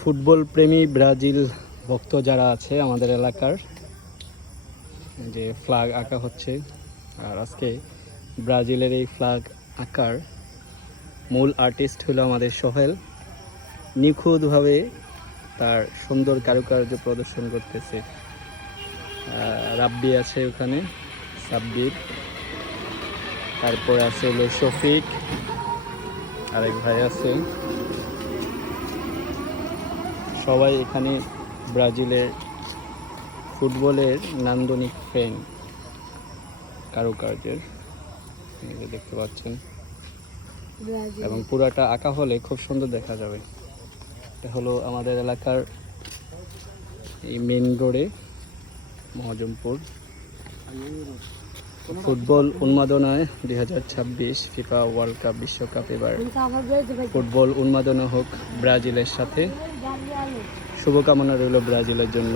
Football প্রেমী Brazil ভক্ত যারা আছে আমাদের এলাকার, যে ফ্ল্যাগ আঁকা হচ্ছে। আর আজকে ব্রাজিলের এই ফ্ল্যাগ আঁকার মূল আর্টিস্ট হলো আমাদের সোহেল। নিখুঁতভাবে তার সুন্দর কারুকার্য প্রদর্শন করতেছে। রাব্বি আছে ওখানে, সাব্বির, তারপরে আছে হলো শফিক, আরেক ভাই আছে। সবাই এখানে ব্রাজিলের ফুটবলের নান্দনিক ফ্যান কারুকার্যের, দেখতে পাচ্ছেন। এবং পুরাটা আঁকা হলে খুব সুন্দর দেখা যাবে। এটা হলো আমাদের এলাকার এই মেন রোডে, মহাজমপুর। ফুটবল উন্মাদনায় 2026 ফিফা ওয়ার্ল্ড কাপ বিশ্বকাপ, এবার ফুটবল উন্মাদনা হোক ব্রাজিলের সাথে। শুভকামনা রইল ব্রাজিলের জন্য।